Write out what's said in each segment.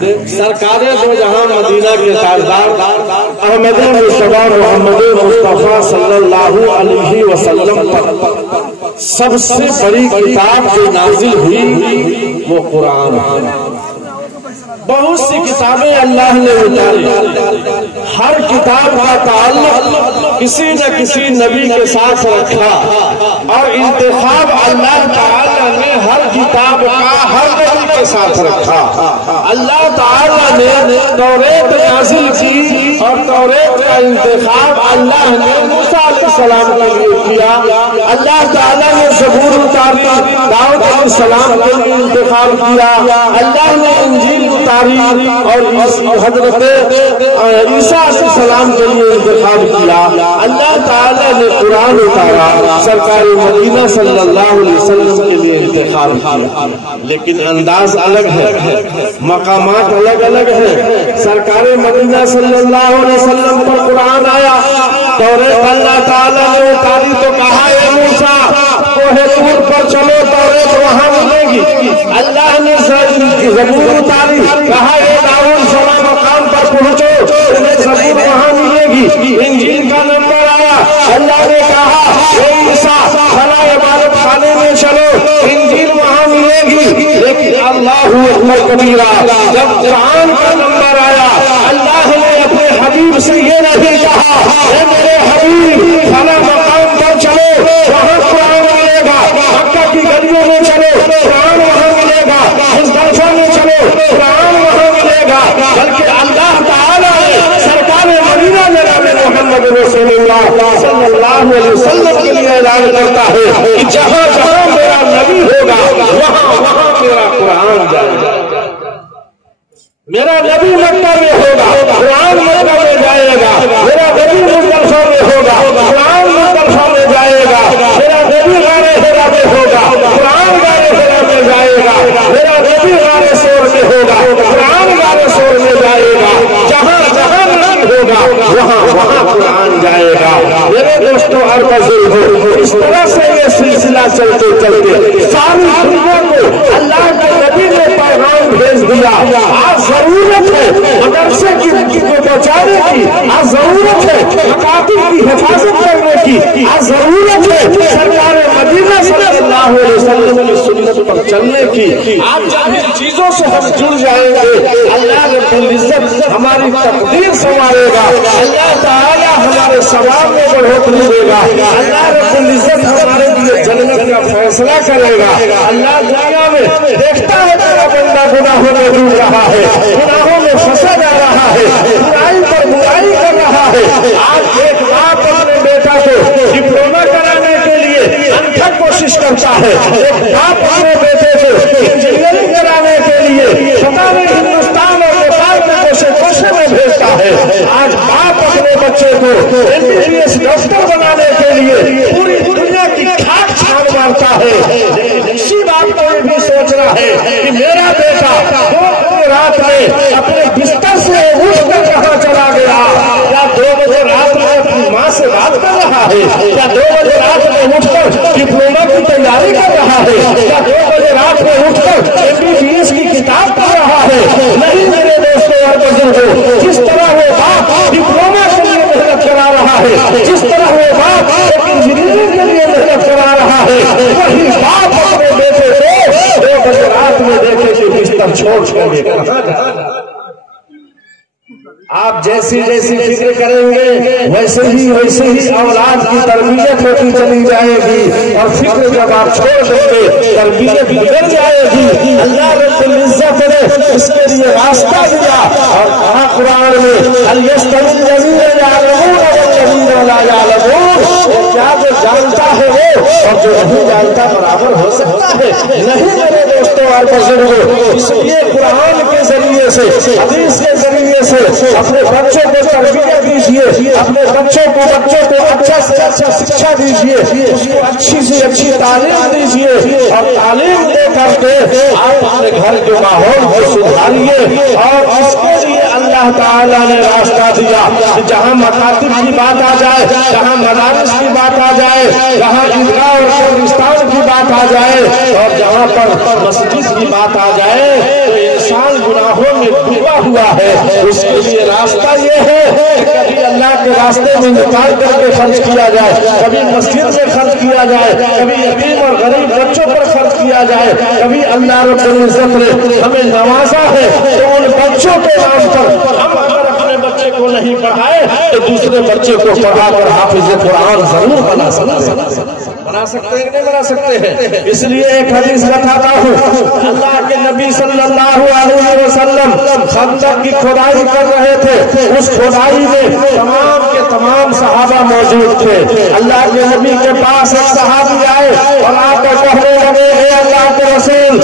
سرکار دو جہاں مدینہ کے تاجدار احمد مصطفیٰ محمد مصطفیٰ صلی اللہ علیہ وسلم پر سب سے بڑی کتاب جو نازل ہوئی وہ قرآن ہے۔ بہت سی کتابیں اللہ نے اتاری، ہر کتاب کا تعلق کسی نہ کسی نبی کے ساتھ رکھا، اور انتخاب اللہ تعالی نے ہر کتاب کا ہر نبی کے ساتھ رکھا۔ اللہ تعالی نے توریت نازل کی اور توریت کا انتخاب اللہ نے موسیٰ علیہ السلام کے لیے کیا۔ اللہ تعالی نے زبور اتاری، داؤد علیہ السلام کے لیے انتخاب کیا۔ اللہ نے انجیل اتاری اور حضرت عیسیٰ علیہ السلام کے لیے انتخاب کیا۔ اللہ تعالی نے قرآن اتارا، سرکار مدینہ صلی اللہ علیہ وسلم کے لیے انتخاب کیا، لیکن انداز الگ ہے، مقامات الگ الگ ہیں۔ سرکار مدینہ صلی اللہ علیہ وسلم پر قرآن آیا، توریت اللہ تعالی نے اتاری تو کہا اے موسیٰ کوہ طور پر چلو، توریت وہاں ملے گی۔ اللہ نے زبور اتاری، کہا اے داؤد فلاں مقام پر پہنچو، تمہیں زبور وہاں ملے گی۔ انجیل کا نمبر آیا، اللہ نے کہا اے عیسیٰ فلاں عبادت خانے میں چلو، انجیل وہاں ملے گی۔ لیکن اللہ اکبر کبیرہ، جب قرآن کا نمبر آیا، اللہ نے اپنے حبیب سے یہ نہیں کہا اے میرے حبیب فلاں مقام پر چلو وہاں قرآن ملے گا، مکہ کی گلیوں میں چلو قرآن وہاں ملے گا، مزدلفہ میں چلو قرآن وہاں ملے گا، بلکہ اللہ تعالیٰ نے سرکار مدینہ جناب محمد رسول اللہ صلی اللہ علیہ وسلم کے لیے اعلان کرتا ہے کہ جہاں جہاں میرا نبی ہوگا وہاں وہاں میرا قرآن جائے گا۔ میرا نبی مکہ میں ہوگا، قرآن مکہ میں جائے گا۔ میرا نبی مزدلفہ میں ہوگا، قرآن مزدلفہ میں جائے گا۔ میرا نبی غار حرا میں ہوگا، قرآن غار حرا میں جائے گا۔ میرا نبی غار ثور میں ہوگا، قرآن غار ثور میں جائے گا۔ جہاں جہاں نبی ہوگا وہاں وہاں قرآن جائے گا۔ میرے دوستوں اور بزرگ ہو، اس طرح سے یہ سلسلہ چلتے چلتے ساری دنیا کو اللہ کے نبی نے پیغام بھیج دیا۔ آج ضرورت ہے مدرسے کی کو بچانے کی، آج ضرورت ہے مکاتب کی حفاظت کرنے کی، آج ضرورت ہے سرکار مدینہ صلی اللہ علیہ وسلم کی سنت پر چلنے کی۔ آج جب ان چیزوں سے ہم جڑ جائیں گے اللہ رب العزت ہماری تقدیر سنوارے گا، اللہ تعالی ہمارے ثواب میں بڑھوتری دے گا، اللہ رب العزت ہمارے لیے جنت کا فیصلہ کرے گا۔ اللہ دنیا میں دیکھتا ہے تیرا بندہ گناہوں میں ڈوب رہا ہے، گناہوں میں پھنسا جا رہا ہے، برائی پر برائی کر رہا ہے۔ آج ایک باپ اپنے بیٹا کو ڈپلوما کرانے کے لیے انتھک کوشش کرتا ہے، ایک باپ اپنے بیٹے کو انجینئرنگ کرانے کے لیے پتہ نہیں ہندوستان اور نیپال میں کوشے میں بھیجتا ہے۔ آج باپ اپنے بچے کو MBBS ڈاکٹر بنانے کے لیے پوری دنیا کی کھاک چھان مارتا ہے، لیکن اسی بات کو یہ بھی سوچ رہا ہے کہ میرا بیٹا رات میں اپنے بستر سے اٹھ کر کہاں چلا گیا، یا 2 بجے رات میں اپنی ماں سے بات کر رہا ہے، یا 2 بجے رات میں اٹھ کر ڈپلوما کی تیاری کر رہا ہے، یا 2 بجے رات میں اٹھ کر MBBS کی کتاب پڑھ رہا ہے۔ نہیں میرے دوستوں اور بزرگوں، جس طرح وہ باپ ڈپلوما کے لیے محنت کرا رہا ہے، جس طرح وہ باپ انجینئرنگ کے لیے محنت کرا رہا ہے، وہی باپ اپنے بیٹے کو 2 بجے رات میں دیکھے کہ بستر چھوڑ کر کے کہاں جاتا ہے۔ آپ جیسی جیسی فکر کریں گے ویسے ہی اولاد کی تربیت ہوتی چلی جائے گی، اور فکر جب آپ چھوڑ دیں گے تربیت بگڑ جائے گی۔ اللہ رب العزت نے اس کے لیے راستہ دیا اور کہا قرآن میں هل يستوي الذين يعلمون والذين لا يعلمون، کیا جو جانتا ہے وہ اور جو نہیں جانتا برابر ہو سکتا ہے؟ نہیں میرے دوستوں اور بزرگوں، اس لیے قرآن کے ذریعے سے حدیث کے ذریعے سے اپنے بچوں کو تربیت دیجیے، اپنے بچوں کو اچھا سے اچھا شکشا دیجیے، اس کو اچھی سے اچھی تعلیم دیجیے، اور تعلیم دے کر کے آپ اپنے گھر کے ماحول کو سدھاریے۔ اور اس کے لیے اللہ تعالیٰ نے راستہ دیا کہ جہاں مکاتب کی بات آ جائے، جہاں مدارس کی بات آ جائے، جہاں عیدگاہ اور قبرستان کی بات آ جائے، اور جہاں پر مسجد کی بات آ جائے تو انسان गुनाहों में डूबा हुआ है, उसके लिए रास्ता ये है कि कभी अल्लाह के रास्ते में निकाल करके खर्च किया जाए, कभी मस्जिद में खर्च किया जाए, कभी यतीम और गरीब बच्चों पर खर्च किया जाए। कभी अल्लाह रब्बुल इज्जत ने हमें नवाजा है तो उन बच्चों के नाम पर हम अगर अपने बच्चे को नहीं पढ़ाए तो दूसरे बच्चे को पढ़ाकर हाफिज कुरान जरूर बना सकते हैं, नहीं बना सकते हैं। इसलिए एक हदीस बताता हूँ, अल्लाह के नबी सल्लल्लाहु अलैहि वसल्लम खंदक की खुदाई कर रहे थे। उस खुदाई में तमाम के तमाम सहाबा मौजूद थे। अल्लाह के नबी के पास एक सहाबी आए और आकर कहने लगे, हे अल्लाह के रसूल,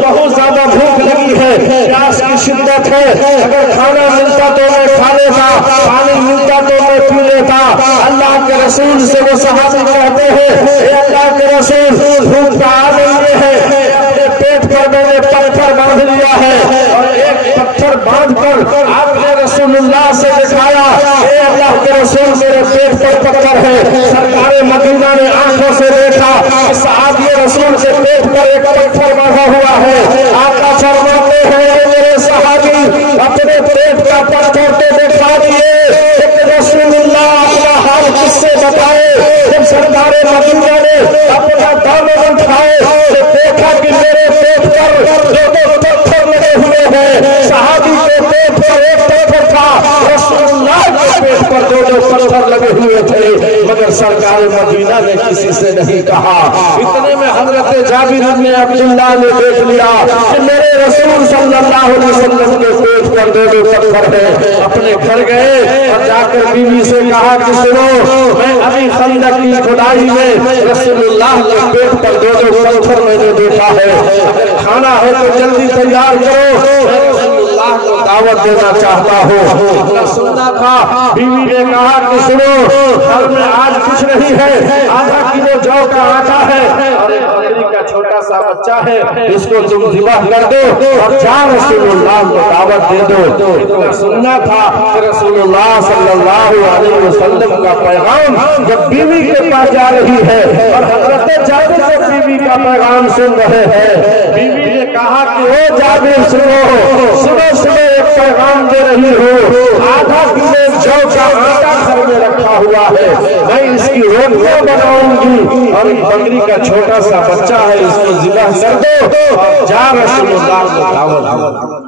बहुत ज्यादा भूख लगी है, प्यास की शिद्दत है, अगर खाना मिलता तो मैं खा लेता, पानी मिलता तो मैं पी लेता। अल्लाह के रसूल से वो सहाबी कहते हैं, अल्लाह के रसूल, भूख तो आ गई है, अपने पेट पर मैंने पत्थर बांध लिया है। और एक पत्थर बांध कर आपने रसूलुल्लाह से दिखाया, अल्लाह के रसूल मेरे पेट पर पत्थर है। सरकारे मदीना ने आंखों से देखा, सहाबी रसूल के पेट पर एक पत्थर बांधा हुआ है। आका फरमाते हैं, मेरे सहाबी अपने पेट का पत्थर तो दिखा दिए, रसूलुल्लाह अपना हाल किससे बताए। जब सरकारे मदीना ने अपना दामन उठाए तो देखा कि मेरे पेट पर दो पत्थर लगे हुए हैं। सहाबी के पेट पर एक पत्थर था, रसूलुल्लाह के पेट पर दो पत्थर लगे हुए थे, मगर सरकारे मदीना ने किसी से नहीं कहा। इतने में हजरत जाबिर इब्न अब्दुल्लाह ने देख लिया कि मेरे रसूल सल्लल्लाहु अलैहि वसल्लम के पेट पर दो पत्थर है। अपने घर गए और जाकर बीवी से कहा कि सुनो, मैं अभी खंदक की खुदाई में रसूलुल्लाह के पेट पर दो पत्थर मैंने देखा है, अगर खाना है तो जल्दी तैयार करो, मैं रसूलुल्लाह को दावत देना चाहता हूँ। सुनना था, बीवी ने कहा कि सुनो, घर में आज कुछ नहीं है, आधा किलो जौ का आटा है और एक बकरी का छोटा सा बच्चा है, इसको तुम ज़िबाह कर दो और जा रसूलुल्लाह को दावत दे दो। सुनना था कि रसूलुल्लाह सल्लल्लाहु अलैहि वसल्लम का पैगाम जब बीवी के पास जा रही है और हजरत जाबिर से बीवी का पैगाम सुन रहे हैं, बीवी ने कहा कि ओ जाबिर सुनो, एक पैगाम दे रही हो, आधा किलो जौ का आटा घर में रखा हुआ है, मैं इसकी रोटियां बनाऊंगी और बकरी का छोटा सा बच्चा है, इसको ज़िबाह कर दो और जा रसूलुल्लाह को दावत।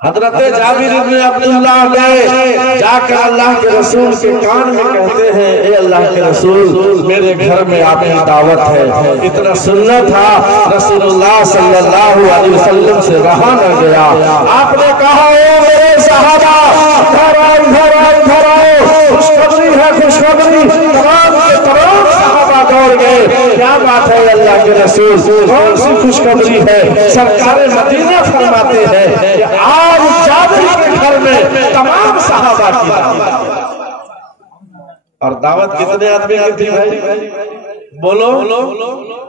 हजरत जाबिर इब्न अब्दुल्लाह गए, जाकर अल्लाह के रसूल के कान में कहते हैं, ए अल्लाह के रसूल, मेरे घर में आपकी दावत है। इतना सुनना था, रसूलुल्लाह सल्लल्लाहु अलैहि वसल्लम से रहा न गया। आपने कहा, ओ मेरे सहाबा, इधर आओ, खुशखबरी है, खुशखबरी। तमाम के तमाम सहाबा दौड़ गए। क्या बात है अल्लाह के रसूल, कौन सी खुशखबरी है? सरकारे मदीना फरमाते हैं कि आज जाबिर के घर में तमाम सहाबा की दावत। और दावत कितने आदमी की थी भाई? बोलो,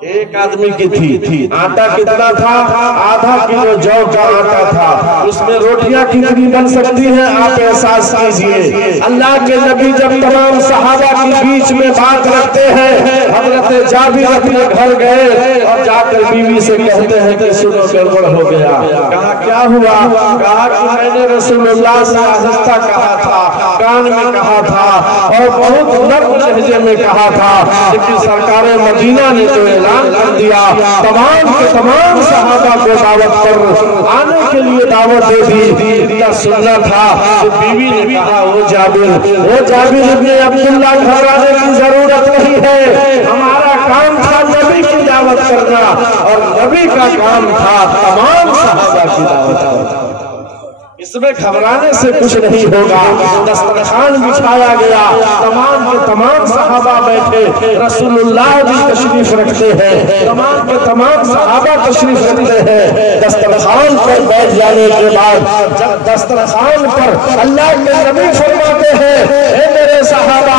एक आदमी की थी। आटा कितना था? आधा किलो जौ का आटा था। उसमें रोटियां कितनी बन सकती हैं आप एहसास कीजिए। अल्लाह के नबी जब तमाम सहाबा के बीच में बात रखते हैं, हजरत जाबिर अपने घर गए और जाकर बीवी से कहते हैं कि सुनो, गड़बड़ हो गया। कहा क्या हुआ? कहा कि मैंने रसूलुल्लाह से आहिस्ता कहा था, कान में कहा था और बहुत नर्म लहजे में कहा था, लेकिन सरकारे मदीना ने तो ऐलान कर दिया, तमाम के तमाम सहाबा को दावत पर आने के लिए दावत दे दी। इतना सुनना था तो बीवी ने कहा, ओ जाबिर इब्न अब्दुल्लाह, घर आने की जरूरत नहीं है, हमारा काम था नबी की दावत करना और नबी का काम था तमाम सहाबा की दावत करना। इसमें घबराने से कुछ नहीं होगा। दस्तरखान बिछाया गया, तमाम के तमाम सहाबा बैठे, रसूलुल्लाह भी तशरीफ रखते हैं, तमाम के तमाम सहाबा तशरीफ रखते हैं। दस्तरखान पर बैठ जाने के बाद जब दस्तरखान पर अल्लाह के नबी फरमाते हैं, हे मेरे सहाबा,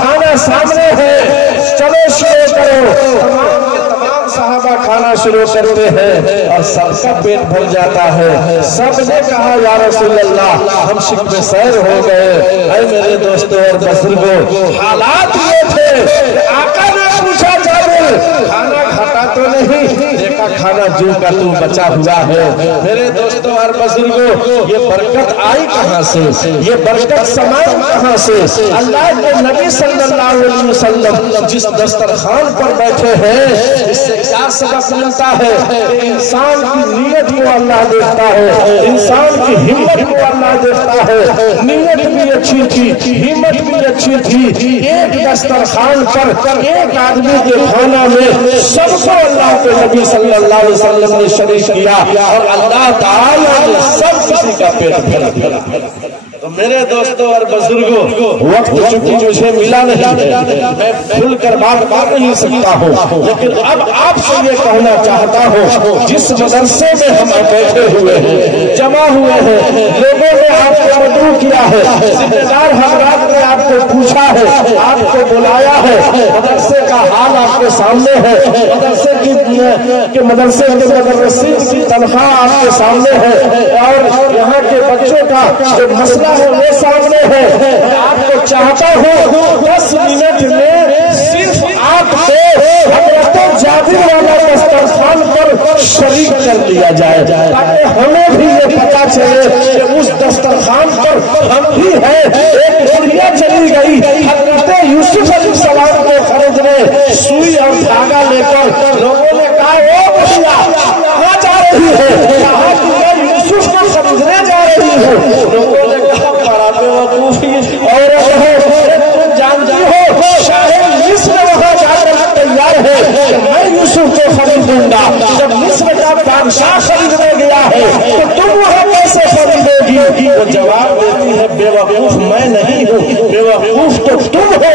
खाना सामने है, चलो शुरू करो। सहाबा खाना शुरू करते हैं और सबका पेट भर जाता है। सबने कहा, या रसूल अल्लाह, हम शिक्वे सैर हो गए। ऐ मेरे दोस्तों और बुजुर्गों, हालात ये थे, आका ने पूछा, जाबिर खाना खाता तो नहीं? देखा खाना खाना जो का तू बचा हुआ है। मेरे दोस्तों और बुजुर्गों, ये बरकत आई कहाँ से, ये बरकत समाई कहाँ से? अल्लाह के नबी सल्लल्लाहु अलैहि वसल्लम जिस दस्तरखान पर बैठे हैं, इससे क्या सबक मिलता है? इंसान की नीयत को अल्लाह देखता है, इंसान की हिम्मत को अल्लाह देखता है। नीयत भी अच्छी थी, हिम्मत भी अच्छी थी। एक दस्तरखान पर एक आदमी के खाना में सबको अल्लाह के नबी सल्लल्लाहु अलैहि वसल्लम ने शरीक किया और अल्लाह ताला ने सब किसी का पेट भर दिया। तो मेरे दोस्तों और बुजुर्गों, वक्त चूंकि मुझे मिला नहीं, मैं खुल कर बात कर नहीं सकता हूँ, लेकिन अब आपसे ये कहना चाहता हूँ, जिस मदरसे में हम बैठे हुए हैं, जमा हुए हैं, लोगों ने आपको मदऊ किया है, जिम्मेदार हजरात ने आपको पूछा है, आपको बुलाया है, मदरसे का हाल आपके सामने है, मदरसे के मदरसे की तनख्वाह आपके सामने है और यहाँ के बच्चों का जो मसला है वो सामने है। मैं आपको चाहता हूँ 10 मिनट में सिर्फ आपको हजरत जाबिर वाला दस्तरखान पर शरीक कर दिया जाए, ताकि हमें भी ये पता चले कि उस दस्तरखान पर हम भी हैं। एक बुढ़िया चली गई हजरत यूसुफ अलैहिस्सलाम को खरीदने, सुई और धागा लेकर। लोगों ने कहा, ओ बुढ़िया कहाँ जा रही है? कहा कि मैं यूसुफ को खरीदने जा रही हूँ। लोगों ने कहा, औरत है, तुम जानती हो शायद मिस्र वहां जाकर तैयार है, मैं यूसुफ को खरीदूंगा। जब मिस्र का बादशाह खरीदने गया है तो तुम वहां कैसे खरीदोगी? वो जवाब देती है, बेवकूफ मैं नहीं हूँ, बेवकूफ तो तुम हो,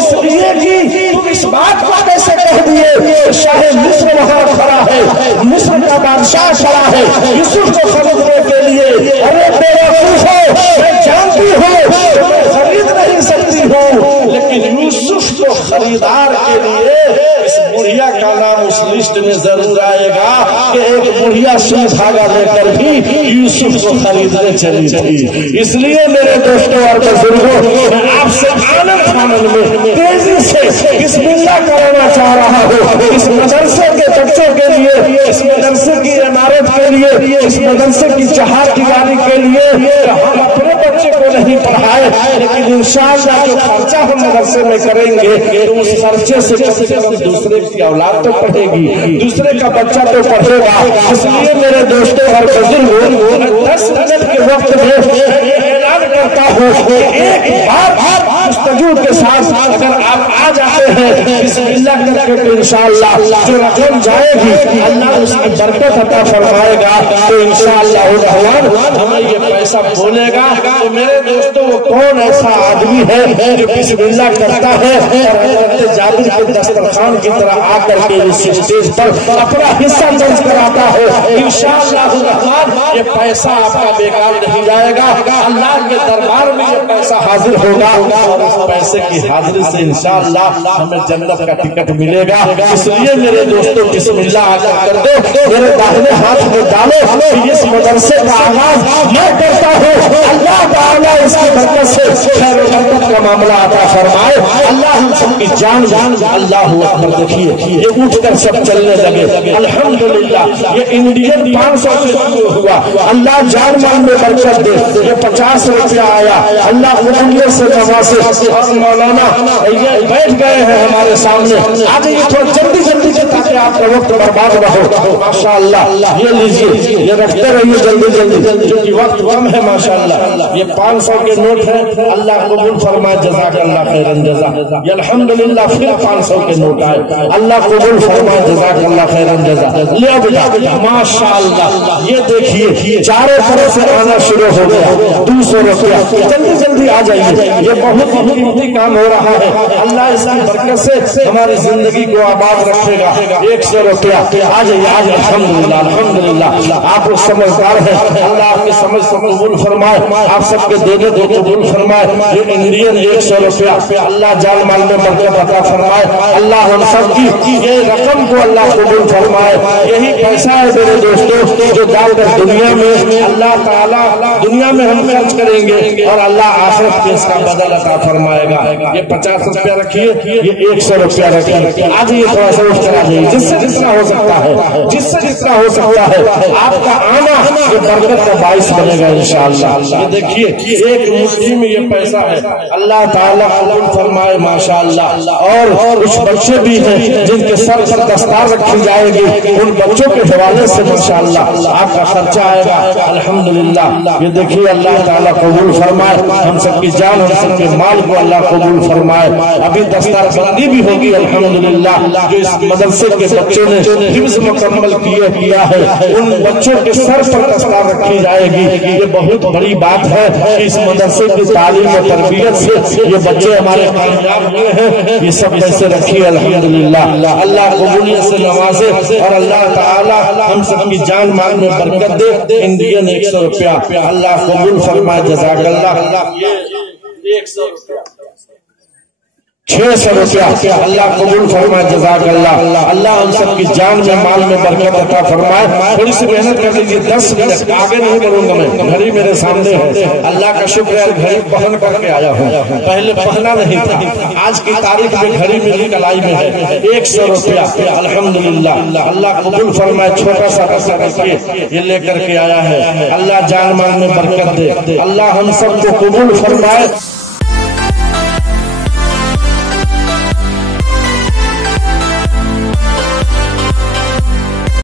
इसलिए कि तुम इस बात को कैसे कह दिए शायद मिस्र वहां खड़ा है, मिस्र का बादशाह खड़ा है यूसुफ को खरीदने के लिए। अरे बेवकूफ हो, मैं जानती हूँ मैं खरीद नहीं सकती हूँ, लेकिन यूसुफ को खरीदार के लिए इस बुढ़िया का नाम उस लिस्ट में जरूर आएगा कि एक बुढ़िया सुई धागा लेकर भी यूसुफ को खरीदने चली थी। इसलिए मेरे दोस्तों और बुजुर्गों, मैं आपसे आनंद फानन में तेजी से बिस्मिल्लाह कराना चाह रहा हूँ। इस मदरसे के बच्चों के लिए, इस मदरसे की इमारत के लिए, इस मदरसे की चहार दीवारी के लिए हम अपने बच्चे को नहीं पढ़ाए, लेकिन इंशाअल्लाह जो खर्चा हम मदरसे में करेंगे तो उस खर्चे से कम से कम दूसरे की औलाद तो पढ़ेगी, दूसरे का बच्चा तो पढ़ेगा। इसलिए मेरे दोस्तों और बुजुर्गों, 10 मिनट के वक्त में ऐलान करता हूँ कि एक बार मुस्तजूब के साथ अगर आप आ जाते हैं बिस्मिल्लाह करके, तो इंशाअल्लाह जो रकम जाएगी अल्लाह उसकी बरकत अता फरमाएगा। तो इंशाअल्लाह हमें ये पैसा बोलेगा। तो मेरे दोस्तों, वो कौन ऐसा आदमी है जो बिस्मिल्लाह करता है और हजरत जाबिर के दस्तरखान की तरह आकर के इस स्टेज पर अपना हिस्सा दर्ज कराता है? इंशाअल्लाह ये पैसा आपका बेकार नहीं जाएगा, अल्लाह के दरबार में ये पैसा हाजिर होगा और इस पैसे की हाजिरी से इंशाअल्लाह हमें जन्नत का टिकट मिलेगा। इसलिए मेरे दोस्तों, बिस्मिल्लाह अदा कर दो, मेरे दाहिने हाथ में डालो। इस मदरसे का आगाज मैं करता हूँ, अल्लाह ताला इसकी बरकत से खैर बरकत का मामला अता फरमाए। अल्लाह हम सबकी जान अल्लाह अकबर। देखिए ये उठकर सब चलने लगे, अल्हम्दुलिल्लाह। ये इंडियन 500 से शुरू हुआ, अल्लाह जान माल में बरकत दे। ये 50 रुपया आया, अल्लाह उन्हें से नवासे। और मौलाना ये बैठ गए हैं हमारे सामने, आज ये थोड़ा जल्दी जल्दी से ताकि आपका वक्त बर्बाद न हो। माशाअल्लाह ये लीजिए, ये रखते रहिए जल्दी जल्दी, क्योंकि वक्त कम है। माशाअल्लाह ये 500 के नोट है, अल्लाह कबूल फरमाए, जज़ाकल्लाह खैरन जज़ा। ये अल्हम्दुलिल्लाह फिर 500 के नोट आए, अल्लाह कबूल फरमाए, जज़ाकल्लाह खैरन जज़ा। ले बेटा माशाअल्लाह, ये देखिए चारों तरफ से आना शुरू हो गया। 200 रुपया, जल्दी जल्दी आ जाइए, ये बहुत ही कीमती काम हो रहा है। अल्लाह इसकी बरकत से हमारी जिंदगी को आबाद रखेगा। 100 रुपया आ जाइए, आज अल्हम्दुलिल्लाह अल्हम्दुलिल्लाह। आप लोग समझदार हैं, अल्लाह आपकी समझ को कबूल फरमाए, आप सबके देने को कबूल फरमाए। ये इंडियन 100 रुपया अल्लाह जान माल में बरकत अता फरमाए। अल्लाह हम सबकी ये रकम को अल्लाह कबूल फरमाए। यही पैसा है मेरे दोस्तों जो डालकर दुनिया में अल्लाह ताला दुनिया में हम खर्च करेंगे और अल्लाह आखिरत में इसका बदल अता فرمائے گا۔ یہ 50 روپیہ رکھیے، یہ 100 روپیہ رکھیے، آج یہ تھوڑا سا اٹھ کر آ جائیے، جس سے جتنا ہو سکتا ہے، جس سے جتنا ہو سکتا ہے آپ کا آنا یہ برکت کا باعث بنے گا انشاءاللہ۔ یہ دیکھیے ایک مٹھی میں یہ پیسہ ہے، اللہ تعالیٰ قبول فرمائے ماشاءاللہ۔ اور کچھ بچے بھی ہیں جن کے سر پر دستار رکھی جائے گی، ان بچوں کے حوالے سے ماشاءاللہ آپ کا خرچہ آئے گا الحمدللہ۔ یہ دیکھیے اللہ تعالیٰ قبول فرمائے، ہم سب کی جان ہم سب کے مال کو اللہ قبول فرمائے۔ ابھی دستار بندی بھی ہوگی الحمدللہ، جو اس مدرسے کے بچوں نے حفظ مکمل کیا ہے ان بچوں کے سر پر دستار رکھی جائے گی۔ یہ بہت بڑی بات ہے کہ اس مدرسے کی تعلیم و تربیت سے یہ بچے ہمارے کامیاب ہوئے ہیں، یہ سب پیسے رکھیے الحمدللہ۔ اللہ قبولیت سے نوازے اور اللہ تعالی ہم سب کی جان مال میں برکت دے۔ انڈین 100 روپیہ اللہ قبول فرمائے، جزاک اللہ۔ 600 روپیہ اللہ قبول فرمائے، جزاک اللہ۔ اللہ ہم سب کی جان میں مال میں برکت عطا فرمائے۔ تھوڑی سی محنت کر لیجیے، 10 منٹ آگے نہیں بڑھوں گا میں، گھڑی میرے سامنے ہے۔ اللہ کا شکر ہے گھڑی پہن کر کے آیا ہوں، پہلے پہنا نہیں تھا، آج کی تاریخ میں گھڑی میری کلائی میں ہے۔ 100 روپیہ الحمدللہ اللہ قبول فرمائے۔ چھوٹا سا پیسہ رکھیے، یہ لے کر کے آیا ہے۔ اللہ جان مال میں برکت دے، اللہ ہم سب کو قبول فرمائے۔